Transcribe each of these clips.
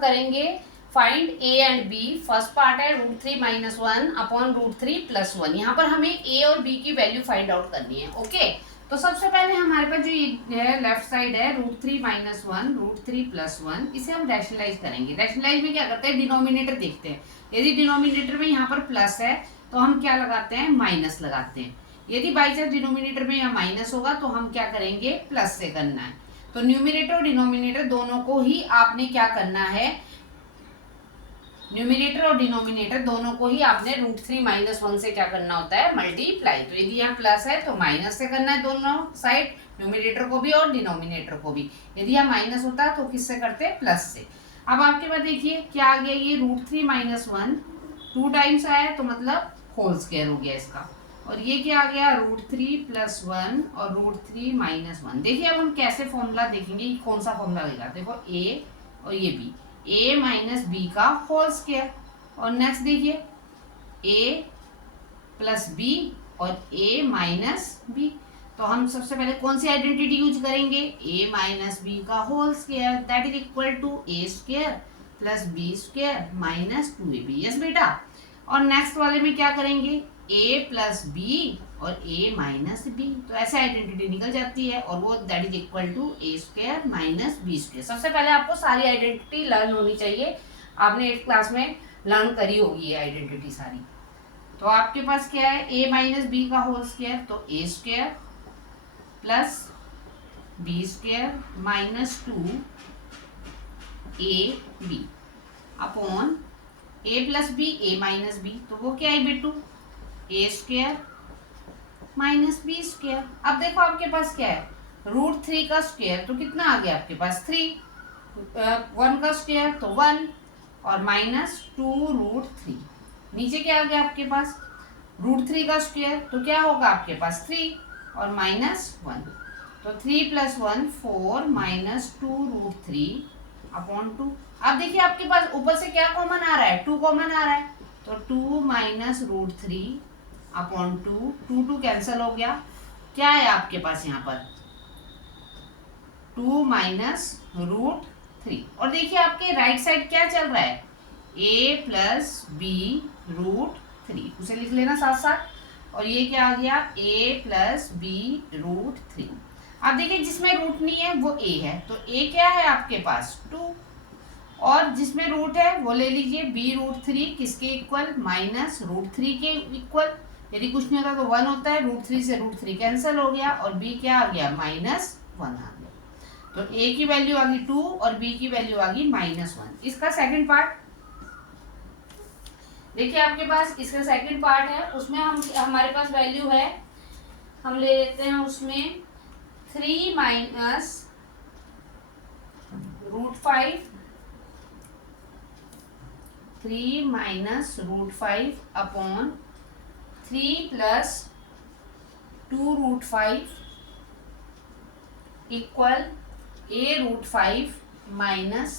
करेंगे find A and B. First part है √3 - 1 upon √3 + 1। यहाँ पर हमें ए और बी की वैल्यू फाइंड आउट करनी है। ओके, तो सबसे पहले हमारे पास जो ये है लेफ्ट साइड है √3 - 1 √3 + 1, इसे हम रैशनलाइज करेंगे। रैशनलाइज में क्या करते हैं, डिनोमिनेटर देखते हैं। यदि डिनोमिनेटर में यहाँ पर प्लस है तो हम क्या लगाते हैं, माइनस लगाते हैं। यदि बाई चांस डिनोमिनेटर में यहाँ माइनस होगा तो हम क्या करेंगे, प्लस से करना है। तो न्यूमिनेटर और डिनोमिनेटर दोनों को ही आपने क्या करना है, न्यूमिनेटर और डिनोमिनेटर दोनों को ही आपने √3 - 1 से क्या करना होता है, मल्टीप्लाई। तो यदि यहाँ प्लस है तो माइनस से करना है दोनों साइड, न्यूमिनेटर को भी और डिनोमिनेटर को भी। यदि यहाँ माइनस होता है तो किससे करते हैं, प्लस से। अब आपके पास देखिए क्या आ गया, ये √3 - 1 2 टाइम्स आया तो मतलब होल स्क्वायर हो गया इसका। और ये क्या आ गया, √3 + 1 और √3 - 1। देखिए अब हम कैसे फॉर्मूला देखेंगे, कौन सा फॉर्मूला देगा। देखो ए और ये बी, a - b का होल स्क्वायर। और नेक्स्ट देखिए a + b और a - b। तो हम सबसे पहले कौन सी आइडेंटिटी यूज करेंगे, a - b का whole square that is equal to a² + b² - 2ab। Yes बेटा। और नेक्स्ट वाले में क्या करेंगे, a + b और a - b। तो ऐसे आइडेंटिटी निकल जाती है और वो that is equal to a² - b²। सबसे पहले आपको सारी आइडेंटिटी लर्न होनी चाहिए। आपने 8th क्लास में लर्न करी होगी ये आइडेंटिटी सारी। तो आपके पास क्या है, a - b का होल स्क्वायर, तो a² + b² - 2ab upon a + b a - b। तो वो क्या है बेटू, a² - b²। अब देखो आपके पास क्या है, √3 का स्क्वायर तो कितना आ गया आपके पास 3, 1 का स्क्वायर तो 1 और -2√3। नीचे क्या आ गया आपके पास, √3 का स्क्वायर तो क्या होगा आपके पास 3 और -1। तो 3 + 1 4 -2√3 अपॉन 2। अब देखिए आपके पास ऊपर से क्या कॉमन आ रहा है, 2 कॉमन आ रहा है। तो 2 - √3 अपॉन 2, 2 2 कैंसिल हो गया। क्या है आपके पास यहाँ पर 2 - √3। और देखिए आपके राइट साइड क्या चल रहा है, a + b √3, उसे लिख लेना साथ साथ। और ये क्या आ गया, a + b √3। अब देखिए जिसमें रूट नहीं है वो a है, तो a क्या है आपके पास 2, और जिसमें रूट है वो ले लीजिए b √3, किसके इक्वल, -√3 के इक्वल। यदि कुछ नहीं होता तो 1 होता है, √3 से √3 कैंसिल हो गया और b क्या आ गया, -1 आ गया। तो a की वैल्यू आ गई 2 और b की वैल्यू आ गई -1। इसका सेकंड पार्ट देखिए आपके पास, इसका सेकंड पार्ट है, उसमें हम हमारे पास वैल्यू है, हम ले लेते हैं उसमें 3 - √5 3 - √5 upon 3 + 2√5 equal a √5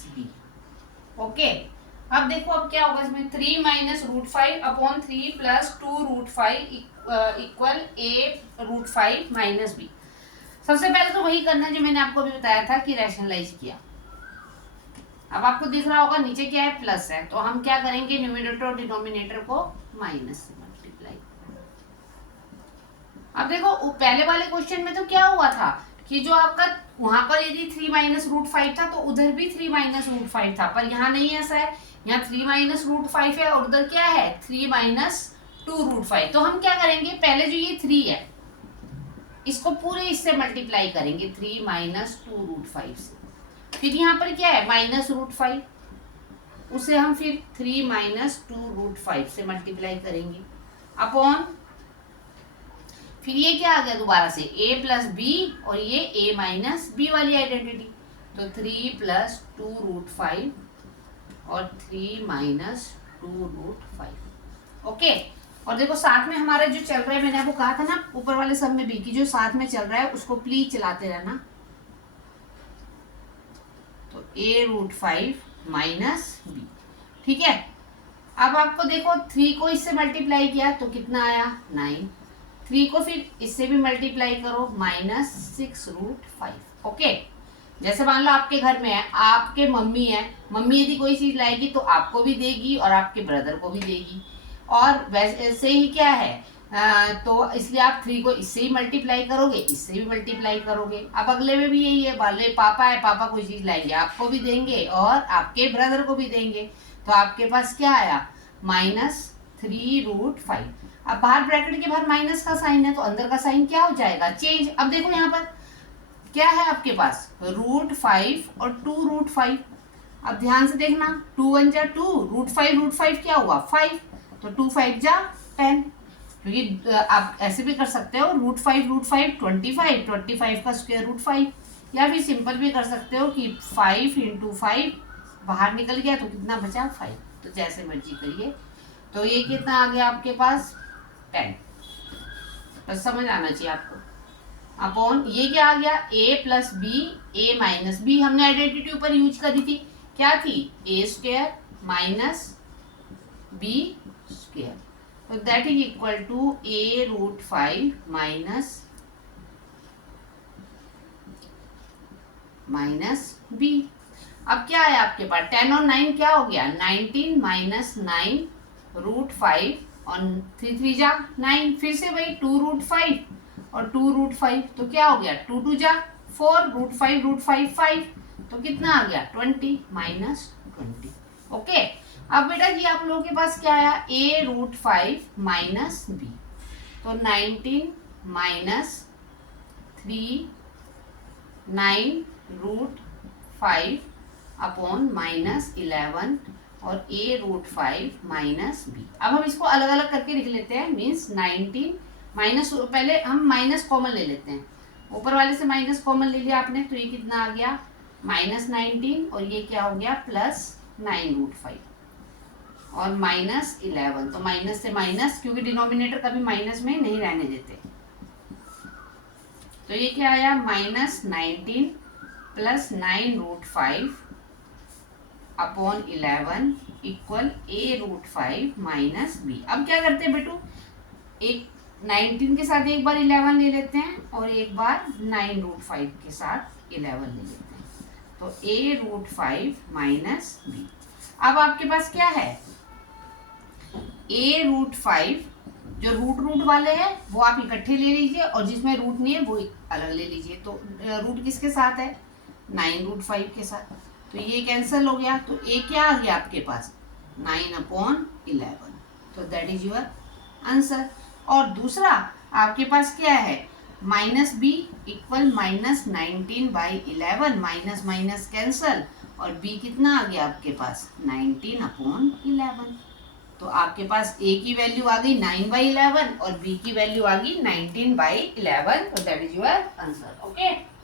- b। Okay, अब देखो अब क्या होगा इसमें, 3 - √5 अपॉन 3 + 2√5 इक्वल a √5 - b। सबसे पहले तो वही करना है जो मैंने आपको अभी बताया था कि रैशनलाइज किया। अब आपको दिख रहा होगा नीचे क्या है, प्लस है, तो हम क्या करेंगे, न्यूमिनेटर और डिनोमिनेटर को माइनस से मल्टीप्लाई। अब देखो पहले वाले क्वेश्चन में तो क्या हुआ था कि जो आपका वहां पर यदि 3 - √5 था तो उधर भी 3 - √5 था, पर यहाँ नहीं ऐसा है, यहाँ 3 - √5 है और उधर क्या है 3 - 2√5। तो हम क्या करेंगे, पहले जो ये 3 है इसको पूरे इससे मल्टीप्लाई करेंगे 3 - 2√5 से। फिर यहाँ पर क्या है -√5, उसे हम फिर 3 - 2√5 से मल्टीप्लाई करेंगे अपॉन, फिर ये क्या आ गया दोबारा से a + b और ये a - b वाली आइडेंटिटी। तो 3 + 2√5 और 3 - 2√5। ओके, और देखो साथ में हमारा जो चल रहा है, मैंने आपको कहा था ना ऊपर वाले सब में भी कि जो साथ में चल रहा है उसको प्लीज चलाते रहना। तो a √5 - b, ठीक है। अब आपको देखो 3 को इससे मल्टीप्लाई किया तो कितना आया 9, 3 को फिर इससे भी मल्टीप्लाई करो -6√5। ओके, जैसे मान लो आपके घर में है, आपके मम्मी है, मम्मी यदि कोई चीज लाएगी तो आपको भी देगी और आपके ब्रदर को भी देगी। और वैसे ही क्या है, तो इसलिए आप 3 को इससे ही मल्टीप्लाई करोगे, इससे भी मल्टीप्लाई करोगे। अब अगले में भी यही है, वाले पापा है, पापा कोई चीज लाएंगे आपको भी देंगे और आपके ब्रदर को भी देंगे। तो आपके पास क्या आया, -3√5। अब बाहर ब्रैकेट के बाहर माइनस का साइन है तो अंदर का साइन क्या हो जाएगा, चेंज। अब देखो यहाँ पर क्या है आपके पास, √5 और 2√5। अब ध्यान से देखना, 2 1 जा 2, √5 क्या हुआ 5, तो 2 5 जा 10। क्योंकि आप ऐसे भी कर सकते हो, √5 25 का स्क्वायर √5, या फिर सिंपल भी कर सकते हो कि 5 × 5 बाहर निकल गया तो कितना बचा 5। तो जैसे मर्जी करिए। तो ये कितना आ गया आपके पास 10। बस समझ आना चाहिए आपको। अपॉन ये क्या आ गया, a + b, a - b हमने आइडेंटिटी ऊपर यूज करी थी, क्या थी a² - b²। तो that is equal to a√5 minus b। अब क्या है आपके पास, 10 और 9 क्या हो गया, 19 - 9√5 और 3 3 जा 9, फिर से वही 2√5 और 2√5, तो क्या हो गया 2 2 जा 4, √5 5, तो कितना आ गया 20 - 20। ओके। अब बेटा जी आप लोगों के पास क्या आया, a√5 - b, तो 19 - 3 9√5 अपॉन -11 और a√5 - b। अब हम इसको अलग अलग करके लिख लेते हैं, मीन्स 19 माइनस, पहले हम माइनस कॉमन ले लेते हैं, ऊपर वाले से माइनस कॉमन ले लिया आपने, तो ये कितना आ गया -19 और ये क्या हो गया +9√5 और -11, तो माइनस से माइनस, क्योंकि डिनोमिनेटर कभी माइनस में नहीं रहने देते। तो ये क्या आया -19 + 9√5 अपॉन 11 इक्वल a√5 - b। अब क्या करते हैं बेटू, एक 19 के साथ एक बार 11 ले लेते हैं और एक बार 9√5 के साथ 11 ले लेते हैं, तो a√5 - b। अब आपके पास क्या है, a√5 जो रूट वाले हैं वो आप इकट्ठे ले लीजिए और जिसमें रूट नहीं है वो अलग ले लीजिए। तो रूट किसके साथ है, 9√5 के साथ, तो ये कैंसिल हो गया। तो a क्या आ गया आपके पास 9/11, तो दैट इज योर आंसर। और दूसरा आपके पास क्या है, -b equal -19/11, minus minus cancel, और b कितना आ गया आपके पास 19/11। तो आपके पास a की वैल्यू आ गई 9/11 और b की वैल्यू आ गई 19/11, तो that is your answer. Okay.